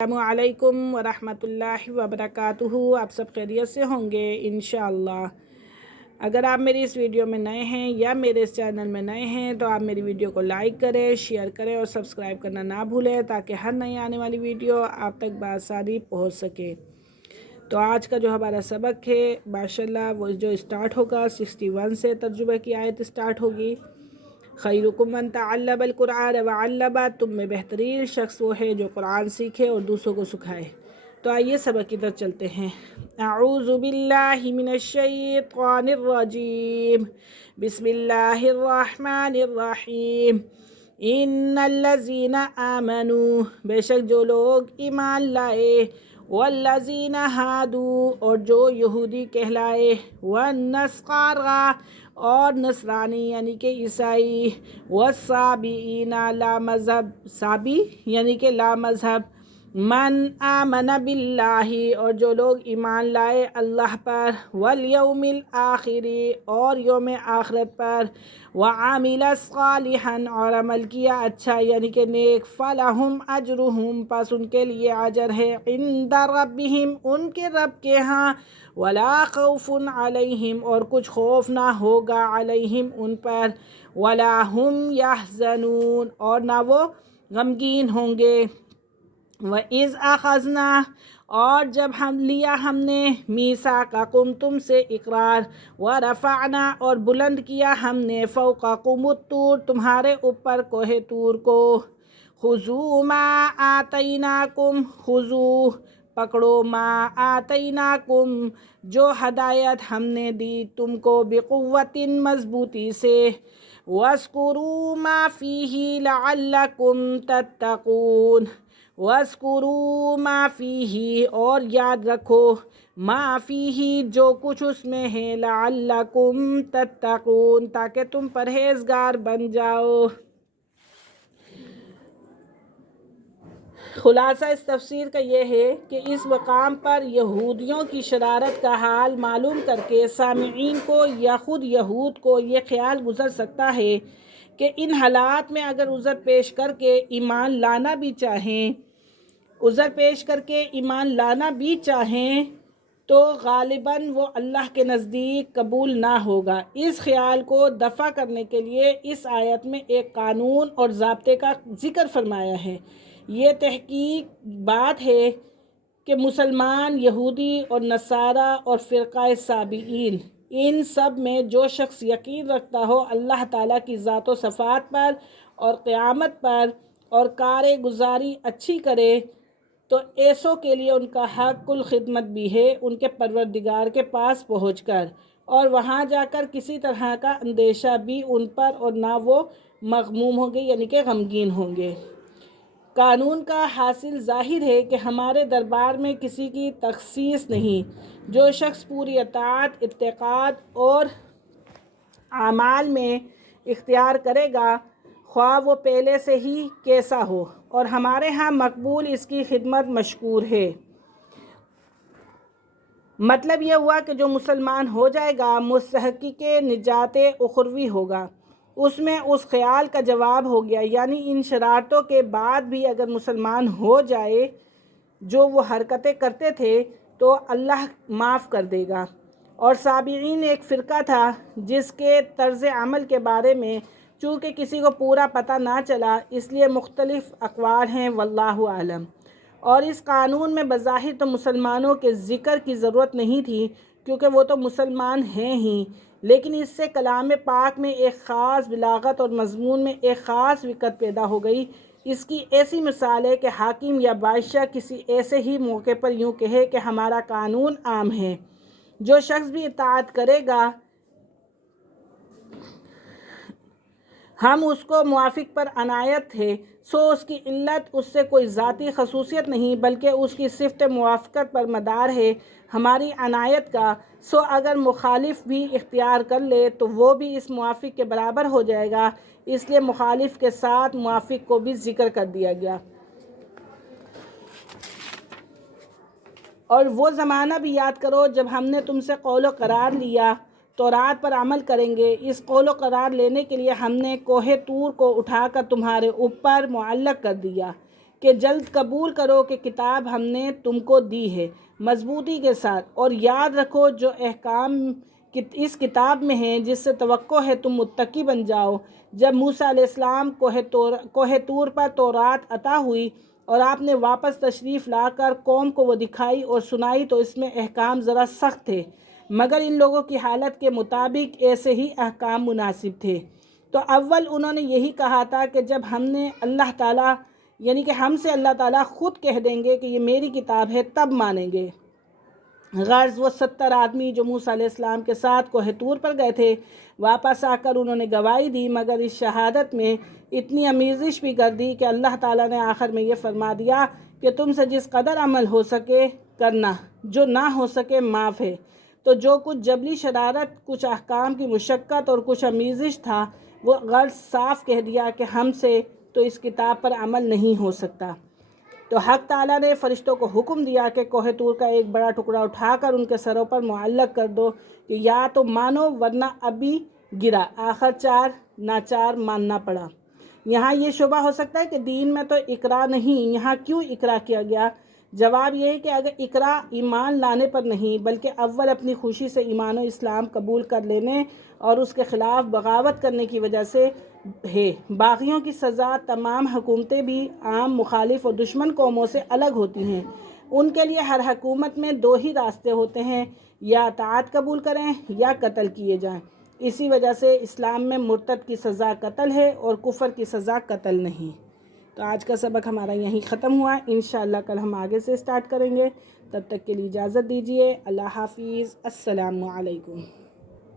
السلام علیکم ورحمۃ اللہ وبرکاتہ۔ آپ سب خیریت سے ہوں گے انشاءاللہ۔ اگر آپ میری اس ویڈیو میں نئے ہیں یا میرے اس چینل میں نئے ہیں تو آپ میری ویڈیو کو لائک کریں، شیئر کریں اور سبسکرائب کرنا نہ بھولیں تاکہ ہر نئی آنے والی ویڈیو آپ تک بآسانی پہنچ سکے۔ تو آج کا جو ہمارا سبق ہے ماشاءاللہ وہ جو اسٹارٹ ہوگا 61 سے ترجمہ کی آیت اسٹارٹ ہوگی۔ خیرکم من تعلم القرآن وعلمہ، تم میں بہترین شخص وہ ہے جو قرآن سیکھے اور دوسروں کو سکھائے۔ تو آئیے سبق کی طرف چلتے ہیں۔ اعوذ باللہ من الشیطان الرجیم، بسم اللہ الرحمن الرحیم۔ ان الذین آمنوا، بے شک جو لوگ ایمان لائے، والذین ہادوا، اور جو یہودی کہلائے، والنصارى، اور نصرانی یعنی کہ عیسائی، والصابئین، لا مذہب، صابی یعنی کہ لا مذہب، من آمن باللہ، اور جو لوگ ایمان لائے اللہ پر، والیوم الآخر، اور یوم آخرت پر، وعامل صالحا، اور عمل کیا اچھا یعنی کہ نیک، فلہم اجرہم، پس ان کے لیے اجر ہے، عند ربہم، ان کے رب کے ہاں، ولا خوف علیہم، اور کچھ خوف نہ ہوگا، علیہم ان پر، ولا ہم یحزنون، اور نہ وہ غمگین ہوں گے۔ وَإِذْ أَخَذْنَا، اور جب ہم نے میثاقکم، تم سے اقرار، وَرَفَعْنَا، اور بلند کیا ہم نے، فوقکم الطور، تمہارے اوپر کوہ طور کو، خُذُوا مَا آتَيْنَاكُمْ، خُذُوا، پکڑو، ما آتیناکم، جو ہدایت ہم نے دی تم کو، بقوت، مضبوطی سے، وَاذْكُرُوا مَا فِيهِ لَعَلَّكُمْ تَتَّقُونَ، وَاذْكُرُوا مَا فِيهِ، اور یاد رکھو، ما فِيهِ، جو کچھ اس میں ہے، لَعَلَّكُمْ تَتَّقُونَ، تاکہ تم پرہیزگار بن جاؤ۔ خلاصہ اس تفسیر کا یہ ہے کہ اس مقام پر یہودیوں کی شرارت کا حال معلوم کر کے سامعین کو یا خود یہود کو یہ خیال گزر سکتا ہے کہ ان حالات میں اگر عذر پیش کر کے ایمان لانا بھی چاہیں تو غالباً وہ اللہ کے نزدیک قبول نہ ہوگا۔ اس خیال کو دفع کرنے کے لیے اس آیت میں ایک قانون اور ضابطے کا ذکر فرمایا ہے۔ یہ تحقیق بات ہے کہ مسلمان، یہودی اور نصارہ اور فرقہ صابئین، ان سب میں جو شخص یقین رکھتا ہو اللہ تعالیٰ کی ذات و صفات پر اور قیامت پر اور کار گزاری اچھی کرے تو ایسوں کے لیے ان کا حق الخدمت بھی ہے ان کے پروردگار کے پاس پہنچ کر، اور وہاں جا کر کسی طرح کا اندیشہ بھی ان پر، اور نہ وہ مغموم ہوں گے یعنی کہ غمگین ہوں گے۔ قانون کا حاصل ظاہر ہے کہ ہمارے دربار میں کسی کی تخصیص نہیں۔ جو شخص پوری اطاعت، اتقاد اور اعمال میں اختیار کرے گا، خواہ وہ پہلے سے ہی کیسا ہو، اور ہمارے ہاں مقبول، اس کی خدمت مشکور ہے۔ مطلب یہ ہوا کہ جو مسلمان ہو جائے گا مستحق نجات اخروی ہوگا۔ اس میں اس خیال کا جواب ہو گیا، یعنی ان شرارتوں کے بعد بھی اگر مسلمان ہو جائے جو وہ حرکتیں کرتے تھے تو اللہ معاف کر دے گا۔ اور صابئین ایک فرقہ تھا جس کے طرز عمل کے بارے میں چونکہ کسی کو پورا پتہ نہ چلا، اس لیے مختلف اقوال ہیں، واللہ اعلم۔ اور اس قانون میں بظاہر تو مسلمانوں کے ذکر کی ضرورت نہیں تھی کیونکہ وہ تو مسلمان ہیں ہی، لیکن اس سے کلام پاک میں ایک خاص بلاغت اور مضمون میں ایک خاص وقت پیدا ہو گئی۔ اس کی ایسی مثال ہے کہ حاکم یا بادشاہ کسی ایسے ہی موقع پر یوں کہے کہ ہمارا قانون عام ہے، جو شخص بھی اطاعت کرے گا ہم اس کو موافق پر عنایت ہے، سو اس کی علت اس سے کوئی ذاتی خصوصیت نہیں بلکہ اس کی صفت موافقت پر مدار ہے ہماری عنایت کا، سو اگر مخالف بھی اختیار کر لے تو وہ بھی اس موافق کے برابر ہو جائے گا، اس لیے مخالف کے ساتھ موافق کو بھی ذکر کر دیا گیا۔ اور وہ زمانہ بھی یاد کرو جب ہم نے تم سے قول و قرار لیا تورات پر عمل کریں گے۔ اس قول و قرار لینے کے لیے ہم نے کوہ طور کو اٹھا کر تمہارے اوپر معلق کر دیا۔ کہ جلد قبول کرو کہ کتاب ہم نے تم کو دی ہے مضبوطی کے ساتھ، اور یاد رکھو جو احکام اس کتاب میں ہیں جس سے توقع ہے تم متقی بن جاؤ۔ جب موسیٰ علیہ السلام کوہ طور پر تورات عطا ہوئی اور آپ نے واپس تشریف لا کر قوم کو وہ دکھائی اور سنائی تو اس میں احکام ذرا سخت تھے، مگر ان لوگوں کی حالت کے مطابق ایسے ہی احکام مناسب تھے۔ تو اول انہوں نے یہی کہا تھا کہ جب ہم نے اللہ تعالیٰ یعنی کہ ہم سے اللہ تعالیٰ خود کہہ دیں گے کہ یہ میری کتاب ہے تب مانیں گے۔ غرض وہ 70 آدمی جو موسیٰ علیہ السلام کے ساتھ کوہ طور پر گئے تھے، واپس آ کر انہوں نے گواہی دی، مگر اس شہادت میں اتنی آمیزش بھی کر دی کہ اللہ تعالیٰ نے آخر میں یہ فرما دیا کہ تم سے جس قدر عمل ہو سکے کرنا، جو نہ ہو سکے معاف ہے۔ تو جو کچھ جبلی شرارت، کچھ احکام کی مشقت اور کچھ آمیزش تھا، وہ غرض صاف کہہ دیا کہ ہم سے تو اس کتاب پر عمل نہیں ہو سکتا۔ تو حق تعالیٰ نے فرشتوں کو حکم دیا کہ کوہ طور کا ایک بڑا ٹکڑا اٹھا کر ان کے سروں پر معلق کر دو کہ یا تو مانو ورنہ ابھی گرا۔ آخر چار ناچار ماننا پڑا۔ یہاں یہ شبہ ہو سکتا ہے کہ دین میں تو اقرا نہیں، یہاں کیوں اقرا کیا گیا؟ جواب یہ ہے کہ اگر اقرا ایمان لانے پر نہیں بلکہ اول اپنی خوشی سے ایمان و اسلام قبول کر لینے اور اس کے خلاف بغاوت کرنے کی وجہ سے ہے۔ باغیوں کی سزا تمام حکومتیں بھی عام مخالف اور دشمن قوموں سے الگ ہوتی ہیں۔ ان کے لیے ہر حکومت میں دو ہی راستے ہوتے ہیں، یا اطاعت قبول کریں یا قتل کیے جائیں۔ اسی وجہ سے اسلام میں مرتد کی سزا قتل ہے اور کفر کی سزا قتل نہیں۔ تو آج کا سبق ہمارا یہیں ختم ہوا۔ انشاءاللہ کل ہم آگے سے سٹارٹ کریں گے۔ تب تک کے لیے اجازت دیجیے۔ اللہ حافظ۔ السلام علیکم۔